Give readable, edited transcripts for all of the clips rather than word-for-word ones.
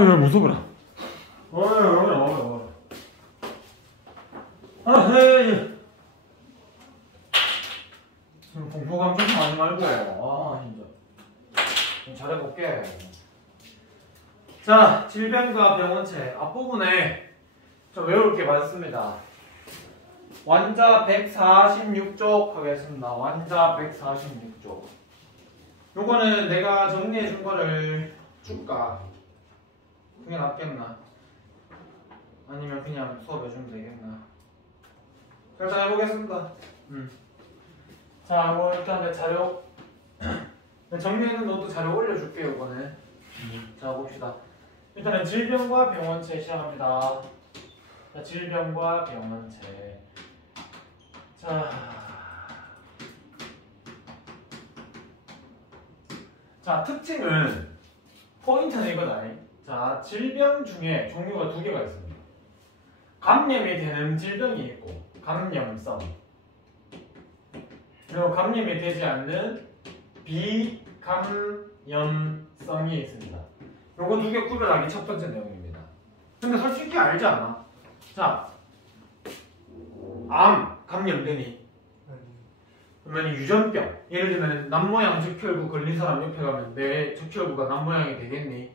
야, 무서워라. 먹어라. 헤이. 지금 공포감 좀 하지 말고. 진짜. 잘해볼게. 자, 질병과 병원체. 앞부분에 좀 외울 게 많습니다. 완자 146쪽 하겠습니다. 완자 146쪽. 요거는 내가 정리해 준 거를 줄까? 그게 낫겠나? 아니면 그냥 수업해 주면 되겠나? 자, 해보겠습니다. 자, 뭐 일단 내 자료 정리해놓은 노트 자료 올려줄게요. 이거는. 자, 봅시다. 일단은 질병과 병원체 시작합니다. 자, 질병과 병원체. 자, 특징은 포인트는 이거다. 자, 질병 중에 종류가 두 개가 있습니다. 감염이 되는 질병이 있고 감염성, 그리고 감염이 되지 않는 비감염성이 있습니다. 요거 두 개 구별하기 첫 번째 내용입니다. 근데 솔직히 알지 않아? 자, 암 감염되니? 그러면 유전병, 예를 들면 남모양 적혈구 걸린 사람 옆에 가면 내 적혈구가 남모양이 되겠니?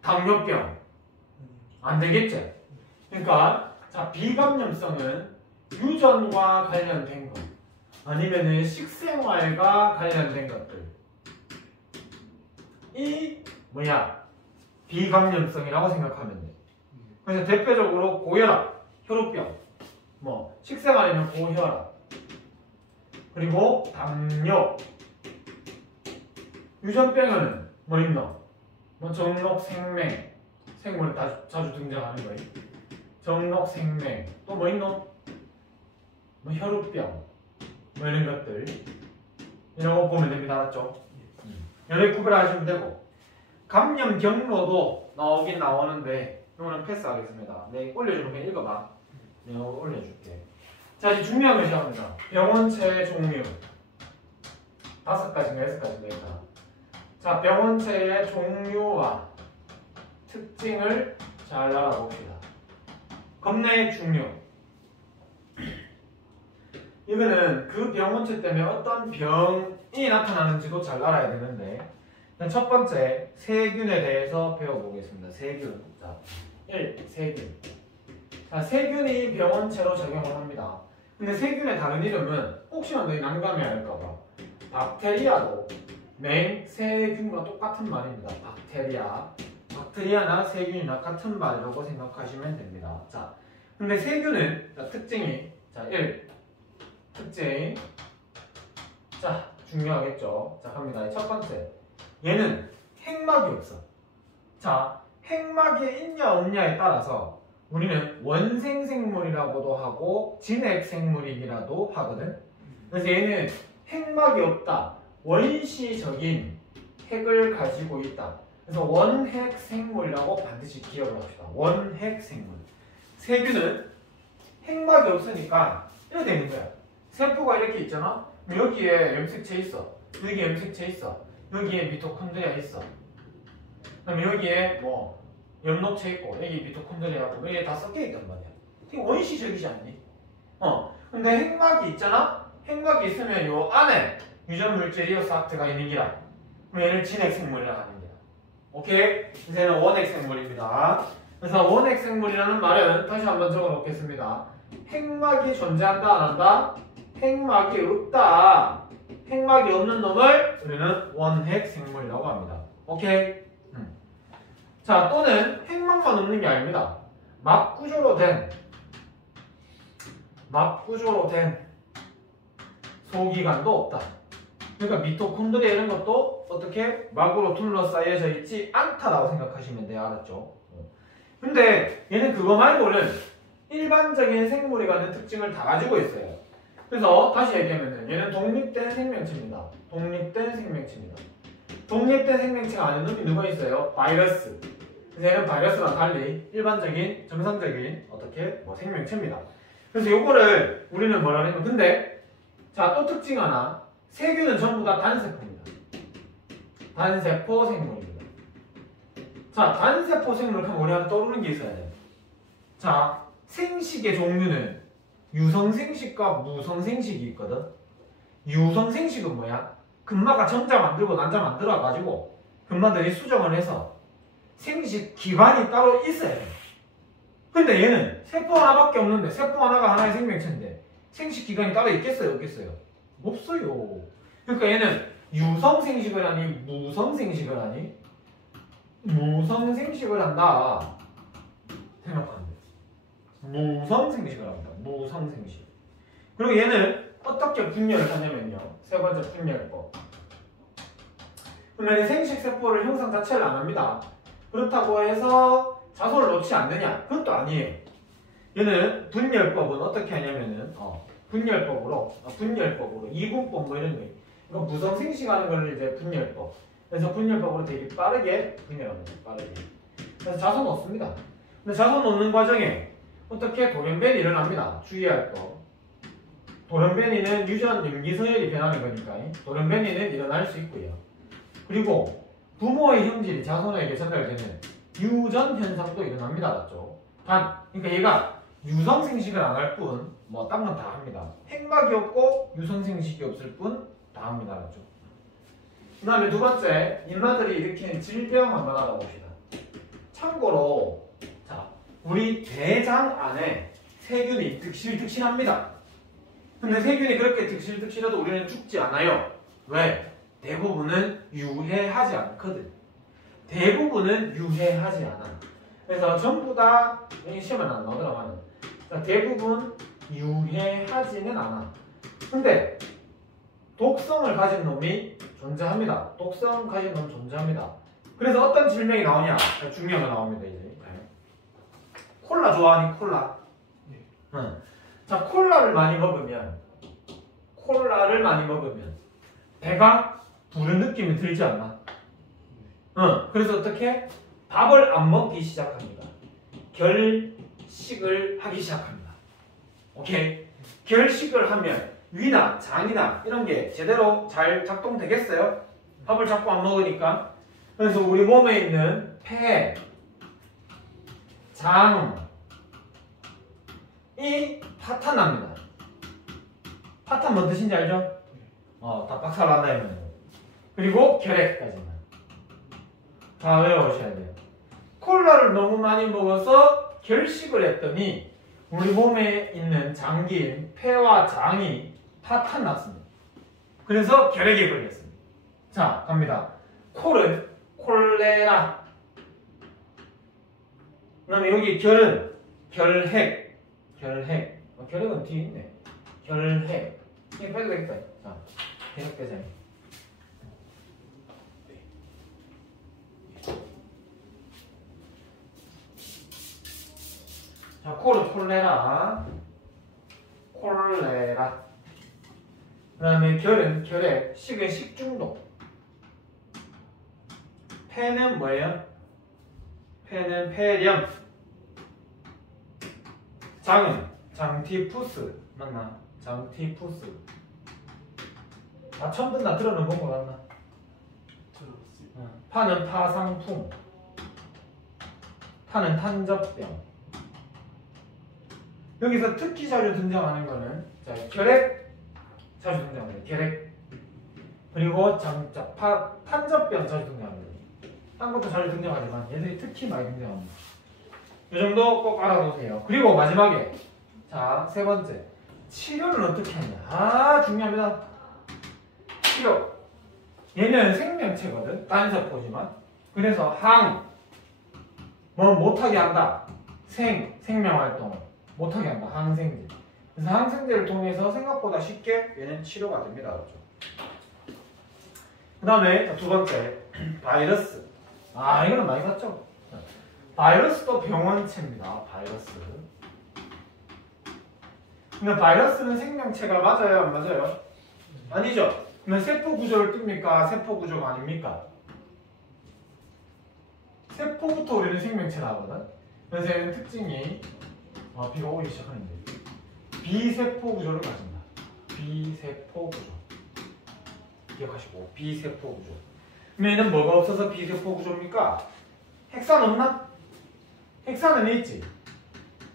당뇨병 안 되겠지? 그러니까 자, 비감염성은 유전과 관련된 것 아니면은 식생활과 관련된 것들, 이 비감염성이라고 생각하면 돼. 그래서 대표적으로 고혈압, 혈우병, 뭐 식생활이면 고혈압, 그리고 당뇨. 유전병에는 뭐 있노? 뭐 정록생맹, 생물에 자주 등장하는 거예요. 정록생맹. 또 뭐 있노? 뭐 혈우병, 뭐 이런 것들, 이런 거 보면 됩니다. 알았죠? 연애 구별하시면 되고, 감염 경로도 나오긴 나오는데 이거는 패스하겠습니다. 네, 올려주면 그냥 읽어봐. 내가 올려줄게. 자, 이제 중요한 거 시작합니다. 병원체 종류 5가지인가 6가지인가 있다. 자, 병원체의 종류와 특징을 잘 알아봅시다. 겁내 중요. 이거는 그 병원체 때문에 어떤 병이 나타나는지도 잘 알아야 되는데, 첫 번째 세균에 대해서 배워보겠습니다. 세균. 자, 1. 세균. 자, 세균이 병원체로 적용을 합니다. 근데 세균의 다른 이름은 혹시나 너희 난감해할까봐 박테리아도 맹세균과 똑같은 말입니다. 박테리아나 세균이나 같은 말이라고 생각하시면 됩니다. 자, 근데 세균은 특징이 1. 특징. 자, 중요하겠죠. 자, 갑니다. 첫 번째, 얘는 핵막이 없어. 자, 핵막이 있냐 없냐에 따라서 우리는 원생생물이라고도 하고 진핵생물이라도 하거든. 그래서 얘는 핵막이 없다, 원시적인 핵을 가지고 있다. 그래서 원핵생물이라고 반드시 기억을 합시다. 원핵생물. 세균은 핵막이 없으니까 이렇게 되는 거야. 세포가 이렇게 있잖아. 여기에 염색체 있어, 여기에 염색체 있어, 여기에 미토콘드리아 있어, 그다음에 여기에 뭐 엽록체 있고, 여기 미토콘드리아고, 여기에 다 섞여 있단 말이야. 이게 원시적이지 않니? 근데 핵막이 있잖아. 핵막이 있으면 요 안에 유전물질 리오사크트가 있는 기라. 그럼 얘를 진핵생물이라고 하는 기라. 오케이? 그래서 얘는 원핵생물입니다. 그래서 원핵생물이라는 말은 다시 한번 적어놓겠습니다. 핵막이 존재한다, 안 한다? 핵막이 없다. 핵막이 없는 놈을 우리는 원핵생물이라고 합니다. 오케이? 자, 또는 핵막만 없는 게 아닙니다. 막구조로 된 소기관도 없다. 그러니까 미토콘드리아 이런 것도 어떻게 막으로 둘러싸여져 있지 않다라고 생각하시면 돼요. 알았죠? 근데 얘는 그거 말고는 일반적인 생물이 갖는 특징을 다 가지고 있어요. 그래서 다시 얘기하면 얘는 독립된 생명체입니다. 독립된 생명체가 아닌 놈이 누가 있어요? 바이러스. 그래서 얘는 바이러스와 달리 일반적인 정상적인 생명체입니다. 그래서 요거를 우리는 뭐라 하냐면, 근데 자, 또 특징 하나, 세균은 전부 다 단세포입니다. 단세포 생물입니다. 자, 단세포 생물하면 우리 하나 떠오르는 게 있어야 돼. 자, 생식의 종류는 유성생식과 무성생식이 있거든. 유성생식은 뭐야? 금마가 정자 만들고 난자 만들어가지고 금마들이 수정을 해서 생식 기관이 따로 있어야 돼. 근데 얘는 세포 하나밖에 없는데 세포 하나가 하나의 생명체인데 생식 기관이 따로 있겠어요? 없겠어요? 없어요. 그러니까 얘는 유성생식을 하니 무성생식을 하니 무성생식을 한다 생각하면 돼. 무성생식을 합니다. 무성생식. 그리고 얘는 어떻게 분열을 하냐면요. 세 번째 분열법. 그러면 생식 세포를 형성 자체를 안 합니다. 그렇다고 해서 자손을 놓지 않느냐? 그것도 아니에요. 얘는 분열법은 어떻게 하냐면은 분열법으로 이분법 뭐 이런 거. 이거 무성생식하는 걸 이제 분열법. 그래서 분열법으로 되게 빠르게 분열합니다. 빠르게. 그래서 자손 놓습니다. 근데 자손 놓는 과정에 어떻게 돌연변이 일어납니다. 주의할 거. 돌연변이는 유전 염기서열이 변하는 거니까 돌연변이는 일어날 수 있고요. 그리고 부모의 형질이 자손에게 전달되는 유전 현상도 일어납니다. 맞죠? 그러니까 얘가 유성생식을 안 할 뿐 뭐 딴 건 다 합니다. 핵막이 없고 유성생식이 없을 뿐 다 합니다. 맞죠? 그 다음에 두 번째, 인마들이 일으키는 질병 한번 알아봅시다. 참고로 자, 우리 대장 안에 세균이 득실득실합니다. 근데 세균이 그렇게 득실득실해도 우리는 죽지 않아요. 왜? 대부분은 유해하지 않거든. 대부분은 유해하지 않아. 그래서 전부 다 시험에 안 나오더라고요. 대부분 유해하지는 않아. 근데 독성을 가진 놈이 존재합니다. 독성 가진 놈 존재합니다. 그래서 어떤 질병이 나오냐? 중요한 거 나옵니다. 이제 콜라 좋아하니? 콜라. 응. 자, 콜라를 많이 먹으면 배가 부른 느낌이 들지 않나? 응. 그래서 어떻게? 밥을 안 먹기 시작합니다. 결식을 하기 시작합니다. 오케이? 결식을 하면 위나 장이나 이런 게 제대로 잘 작동되겠어요? 밥을 자꾸 안 먹으니까. 그래서 우리 몸에 있는 폐, 장, 이 파탄납니다. 파탄 뭔 뜻인지 알죠? 다 박살난다. 그리고 결핵까지만. 다 외워오셔야 돼요. 콜라를 너무 많이 먹어서 결식을 했더니 우리 몸에 있는 장기인 폐와 장이 파탄났습니다. 그래서 결핵에 걸렸습니다. 자, 갑니다. 콜은 콜레라. 그 다음에 여기 결은 결핵. 결핵은 뒤에 있네. 결핵. 이거 빼도 되겠다. 자, 결핵 빼자. 자, 콜은 콜레라. 그 다음에 결은 결핵. 식은 식중독. 폐는 뭐예요? 폐는 폐렴. 장은 장티푸스. 맞나? 장티푸스. 다 처음 듣나 들어는 본 거 같나? 파는 파상풍. 타는 탄저병. 여기서 특히 자주 등장하는 거는 자, 결핵 자주 등장합니다. 결핵. 그리고 탄저병 자주 등장합니다. 딴 것도 자주 등장하지만 얘들이 특히 많이 등장합니다. 이 정도 꼭 알아두세요. 그리고 마지막에 자, 세 번째. 치료는 어떻게 하냐? 중요합니다. 치료. 얘는 생명체거든. 단세포지만. 그래서 뭐 못하게 한다. 생명활동을 못하게 한다. 항생제. 그래서 항생제를 통해서 생각보다 쉽게 얘는 치료가 됩니다. 그렇죠? 그 다음에 두 번째. 바이러스. 이거는 많이 봤죠? 바이러스도 병원체입니다. 바이러스. 근데 바이러스는 생명체가 맞아요? 안 맞아요? 아니죠? 그러면 세포 구조를 뜹니까? 세포 구조가 아닙니까? 세포부터 우리는 생명체라 하거든? 그래서 얘는 특징이 비가 오기 시작하는데 비세포 구조를 가진다. 비세포 구조. 기억하시고 비세포 구조. 그러면 얘는 뭐가 없어서 비세포 구조입니까? 핵산 없나? 핵산은 있지.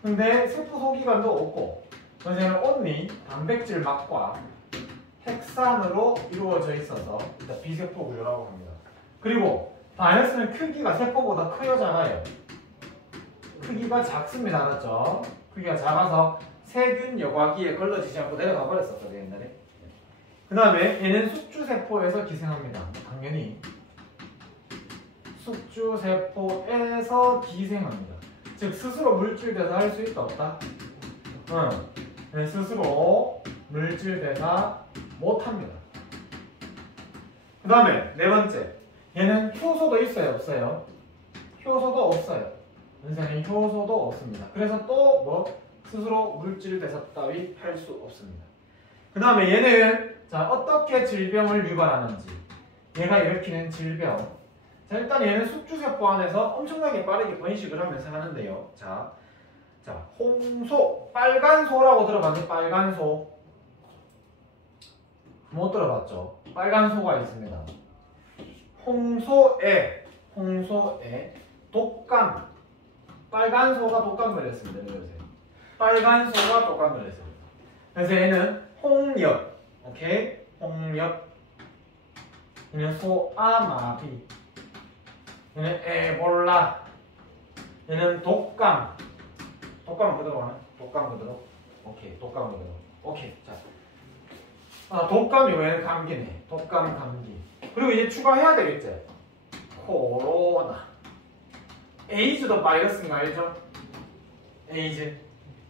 근데 세포 소기관도 없고, 그래서 얘는 온리 단백질막과 핵산으로 이루어져 있어서 일단 비세포 구조라고 합니다. 그리고 바이러스는 크기가 세포보다 크요 작아요? 크기가 작습니다. 알았죠? 크기가 작아서 세균 여과기에 걸러지지 않고 내려가 버렸었거든요, 옛날에. 그 다음에 얘는 숙주세포에서 기생합니다. 당연히 숙주세포에서 기생합니다. 즉 스스로 물질대사 할 수 있다 없다? 응. 스스로 물질대사 못합니다. 그 다음에 네 번째, 얘는 효소도 있어요 없어요? 효소도 없어요. 은사는 효소도 없습니다. 그래서 또 뭐 스스로 물질대사 따위 할 수 없습니다. 그 다음에 얘는 자 어떻게 질병을 유발하는지, 얘가 일으키는 질병. 자 일단 얘는 숙주세포 안에서 엄청나게 빠르게 번식을 하면서 하는데요. 자 홍소, 빨간소라고 들어봤니? 빨간소. 못 들어봤죠? 빨간소가 있습니다. 홍소에 독감, 빨간소가 독감 걸렸습니다. 이러세요. 빨간소가 독감 걸렸습니다. 그래서 얘는 홍역, 오케이? 홍역. 얘는 소아마비. 얘는 에볼라. 얘는 독감. 독감 그대로 가나? 독감 그대로. 오케이, 독감 그대로. 오케이, 자. 독감이 왜 감기네? 독감 감기. 그리고 이제 추가해야 되겠지? 코로나. 에이즈도 바이러스인 거 알죠? 에이즈.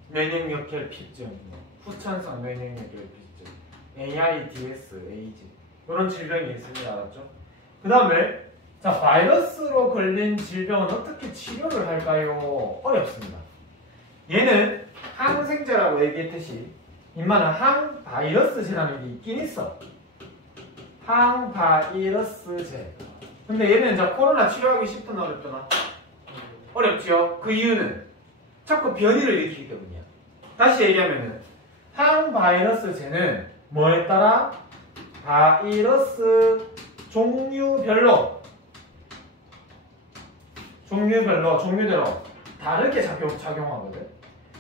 면역력 결핍증. 후천성 면역력 결핍증. AIDS, 에이즈. 이런 질병이 있습니다. 알았죠? 그 다음에 자 바이러스로 걸린 질병은 어떻게 치료를 할까요? 어렵습니다. 얘는 항생제라고 얘기했듯이 임마는 항바이러스제라는 게 있긴 있어. 항바이러스제. 근데 얘는 이제 코로나 치료하기 쉽거나 어렵거나 어렵죠. 그 이유는 자꾸 변이를 일으키기 때문이야. 다시 얘기하면은 항바이러스제는 뭐에 따라 바이러스 종류별로 종류대로 다르게 작용하거든.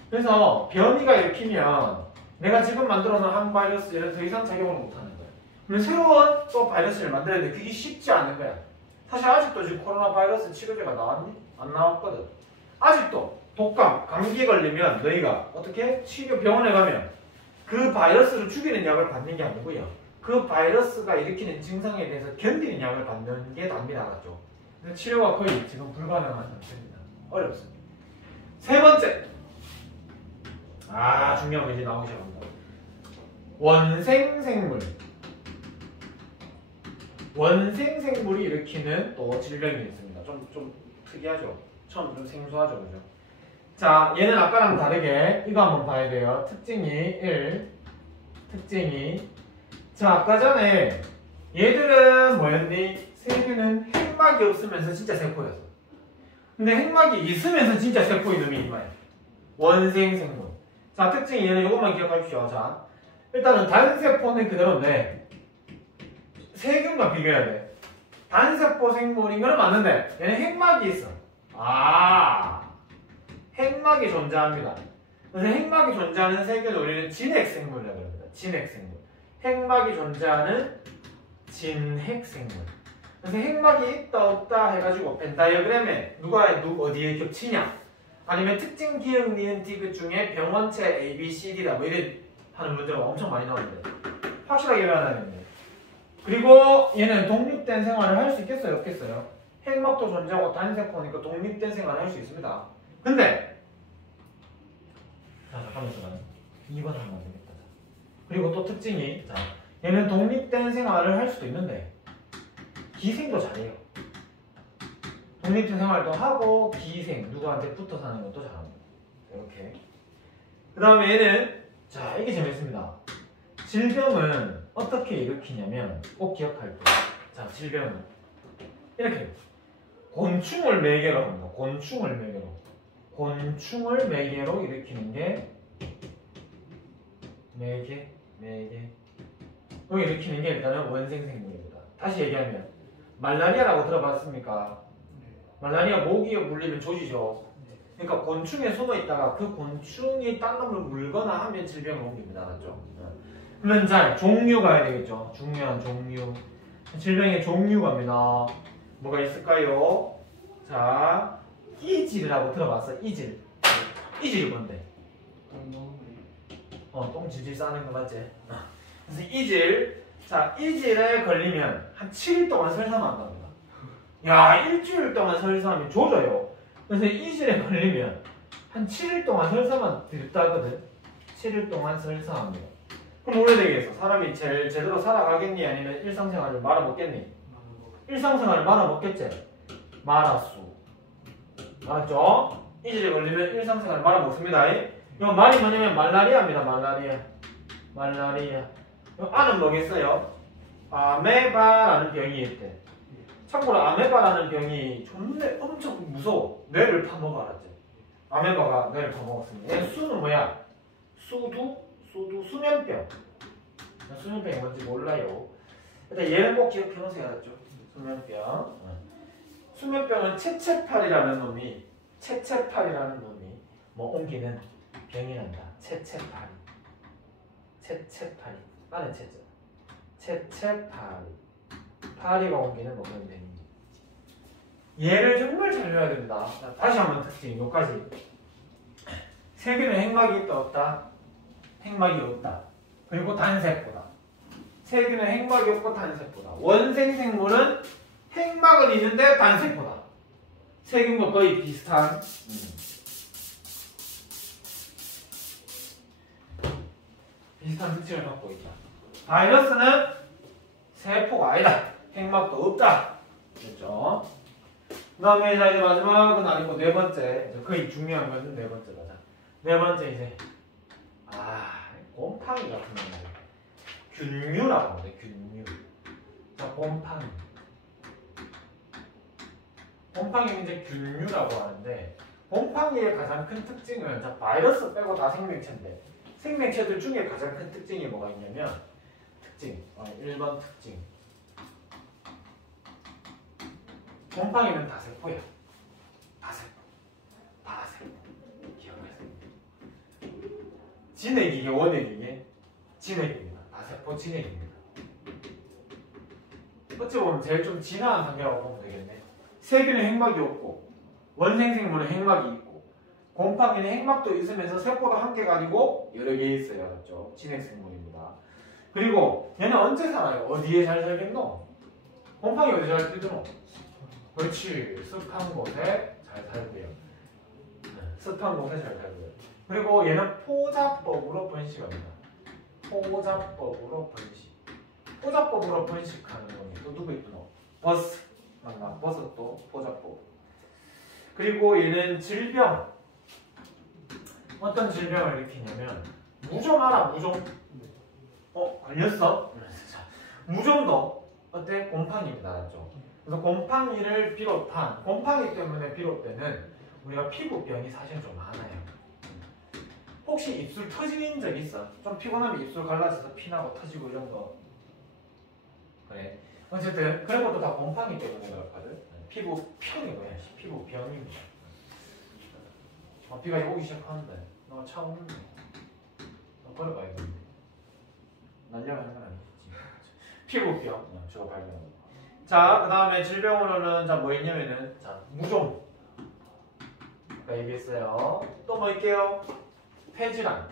그래서 변이가 일으키면 내가 지금 만들어 놓은 항바이러스제를 더 이상 작용을 못하는 거야. 그럼 새로운 또 바이러스를 만들어야 돼. 그게 쉽지 않은 거야. 사실 아직도 지금 코로나 바이러스 치료제가 나왔니? 안 나왔거든. 아직도 독감, 감기 걸리면 너희가 어떻게 치료 병원에 가면 그 바이러스를 죽이는 약을 받는 게 아니고요. 그 바이러스가 일으키는 증상에 대해서 견디는 약을 받는 게 답니다. 알았죠? 근데 치료가 거의 지금 불가능한 상태입니다. 어렵습니다. 세 번째. 중요한 게 이제 나오기 시작합니다. 원생생물. 원생생물이 일으키는 또 질병이 있습니다. 좀 특이하죠? 처음 좀 생소하죠? 그죠? 자, 얘는 아까랑 다르게 이거 한번 봐야 돼요. 특징이 1. 특징이. 자, 아까 전에 얘들은 뭐였니? 세균은 핵막이 없으면서 진짜 세포였어. 근데 핵막이 있으면서 진짜 세포인 놈이 이마야. 원생생물. 자, 특징이 얘는 이것만 기억하십시오. 자, 일단은 단세포는 그대로인데 세균과 비교해야 돼. 단세포 생물인 건 맞는데 얘는 핵막이 있어. 핵막이 존재합니다. 그래서 핵막이 존재하는 세균을 우리는 진핵생물이라고 합니다. 진핵생물. 핵막이 존재하는 진핵생물. 그래서 핵막이 있다 없다 해가지고 벤 다이어그램에 누가 어디에 겹치냐, 아니면 특징 기억 니은 디귿 중에 병원체 A, B, C, D다 뭐 이런 하는 문제가 엄청 많이 나오는데 확실하게 외워놔야 됩니다. 그리고 얘는 독립된 생활을 할 수 있겠어요? 없겠어요? 핵막도 존재하고 단세포니까 독립된 생활을 할 수 있습니다. 근데 잠깐만 2번 하면 안 되겠다. 그리고 또 특징이 얘는 독립된 생활을 할 수도 있는데 기생도 잘해요. 독립된 생활도 하고 기생, 누구한테 붙어 사는 것도 잘합니다. 이렇게. 그 다음에 얘는 이게 재밌습니다. 질병은 어떻게 일으키냐면 꼭 기억할 거. 질병은 이렇게 곤충을 매개로 합니다. 곤충을 매개로 일으키는 게 여기 일으키는 게 일단은 원생생물입니다. 다시 얘기하면 말라리아라고 들어봤습니까? 말라리아 모기에 물리면 조지죠. 그러니까 곤충에 숨어 있다가 그 곤충이 딴 놈을 물거나 하면 질병을 옮깁니다. 맞죠? 그러면 자, 종류 가야 되겠죠. 중요한 종류. 질병의 종류 갑니다. 뭐가 있을까요? 자, 이질이라고 들어봤어. 이질. 이질이 뭔데? 똥 질질 싸는 거 맞지? 그래서 이질. 자, 이질에 걸리면 한 7일 동안 설사만 한답니다. 야, 일주일 동안 설사하면 조져요. 그래서 이질에 걸리면 한 7일 동안 설사만 들었다거든. 7일 동안 설사합니다. 그럼 오래되겠어. 사람이 제일 제대로 살아가겠니? 아니면 일상생활을 말아먹겠니? 일상생활을 말아먹겠지? 말았수. 알았죠? 이질에 걸리면 일상생활을 말아먹습니다. 이거 말이 뭐냐면 말라리아입니다. 말라리아. 말라리아. 아는 뭐겠어요? 아메바라는 병이 있대. 참고로 아메바라는 병이 존나 엄청 무서워. 뇌를 파먹어. 알았지? 아메바가 뇌를 파먹었습니다. 얘 수는 뭐야? 수면병. 수면병이 뭔지 몰라요. 일단 얘는 꼭 기억해놓으세요. 알았죠? 수면병. 수면병은 채채팔이라는 놈이 뭐 옮기는 병이 난다. 채채팔이. 빠른 채채팔이. 파리가 옮기는 뭐 그런 병입니다. 얘를 정말 잘 배워야 됩니다. 다시 한번 특징 여기까지. 세균은 핵막이 있다 없다? 핵막이 없다. 그리고 단세포다. 세균은 핵막이 없고 단세포다. 원생생물은 핵막은 있는데 단세포다. 세균과 거의 비슷한 특징을 갖고 있다. 바이러스는 세포가 아니다. 핵막도 없다. 그렇죠? 그 다음에 이제 마지막은 아니고 네 번째. 거의 중요한 것은 네 번째다. 네 번째 이제 곰팡이 같은 경우는 균류라고 하는데 균류. 자, 곰팡이는 이제 균류라고 하는데 곰팡이의 가장 큰 특징은 자, 바이러스 빼고 다 생명체인데 생명체들 중에 가장 큰 특징이 뭐가 있냐면 1번 특징. 곰팡이는 다세포야. 다세포. 기억하세요. 진액이게 원액이게 진액입니다. 다세포 진액입니다. 어찌 보면 제일 좀 진화한 단계라고 보면 되겠네. 세균은 핵막이 없고 원생생물은 핵막이 있고 곰팡이는 핵막도 있으면서 세포도 한 개가 아니고 여러 개 있어요. 그렇죠? 진핵생물입니다. 그리고 얘는 언제 살아요? 어디에 잘 살겠노? 곰팡이 어디 잘 살겠노? 그렇지. 습한 곳에 잘 살고요. 습한 곳에 잘 살고요. 그리고 얘는 포자법으로 번식합니다. 포자법으로 번식하는 놈이 또 누구 있노? 버스. 맞나? 버섯도 포자법. 그리고 얘는 질병. 어떤 질병을 일으키냐면 무좀 알아? 무좀. 걸렸어? 무좀도 어때? 곰팡이입니다. 알았죠? 그래서 곰팡이를 비롯한 곰팡이 때문에 비롯되는 우리가 피부병이 사실 좀 많아요. 혹시 입술 터진 적 있어? 좀 피곤하면 입술 갈라져서 피나고 터지고 이런 거. 그래. 어쨌든 그런 것도 다 곰팡이 때문에 그렇거든. 피부병이 뭐야? 피부병입니다. 비가 오기 시작하는데 너 차 오는데 너 걸어가야겠는데 날려가는 건 아니겠지. 피부병 저거 발견하고. 자, 그 다음에 질병으로는 자 뭐 있냐면은 자 무좀 얘기했어요. 또 뭐 있게요? 폐질환.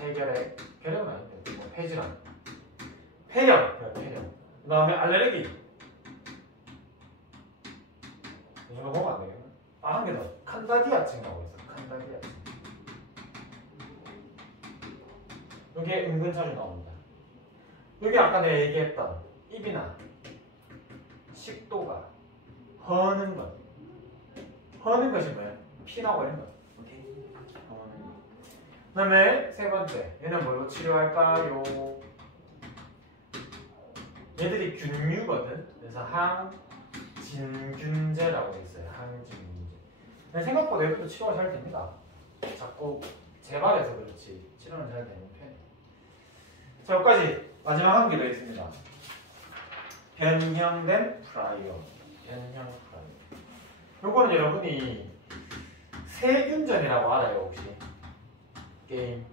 폐결핵. 결핵은 아닌데 뭐 폐질환. 폐렴. 그 다음에 알레르기. 요즘에 보면 안 되겠네. 한 개 더. 칸다디아증이라고 있어. 칸다디아증. 이게 은근 자주 나옵니다. 여기 아까 내가 얘기했던 입이나 식도가 허는 것. 허는 것이 뭐야? 피나고 이런 것. 오케이? 그 다음에 세 번째. 얘는 뭘로 치료할까요? 얘들이 균류거든. 그래서 항진균제라고 있어요. 항진균제. 생각보다 얘들도 치료가 잘 됩니다. 자꾸 재발해서 그렇지 치료는 잘 되는 편이에요. 자, 여기까지 마지막 한 개 더 있습니다. 변형된 프라이어. 변형 프라이어. 요거는 여러분이 세균전이라고 알아요, 혹시? 게임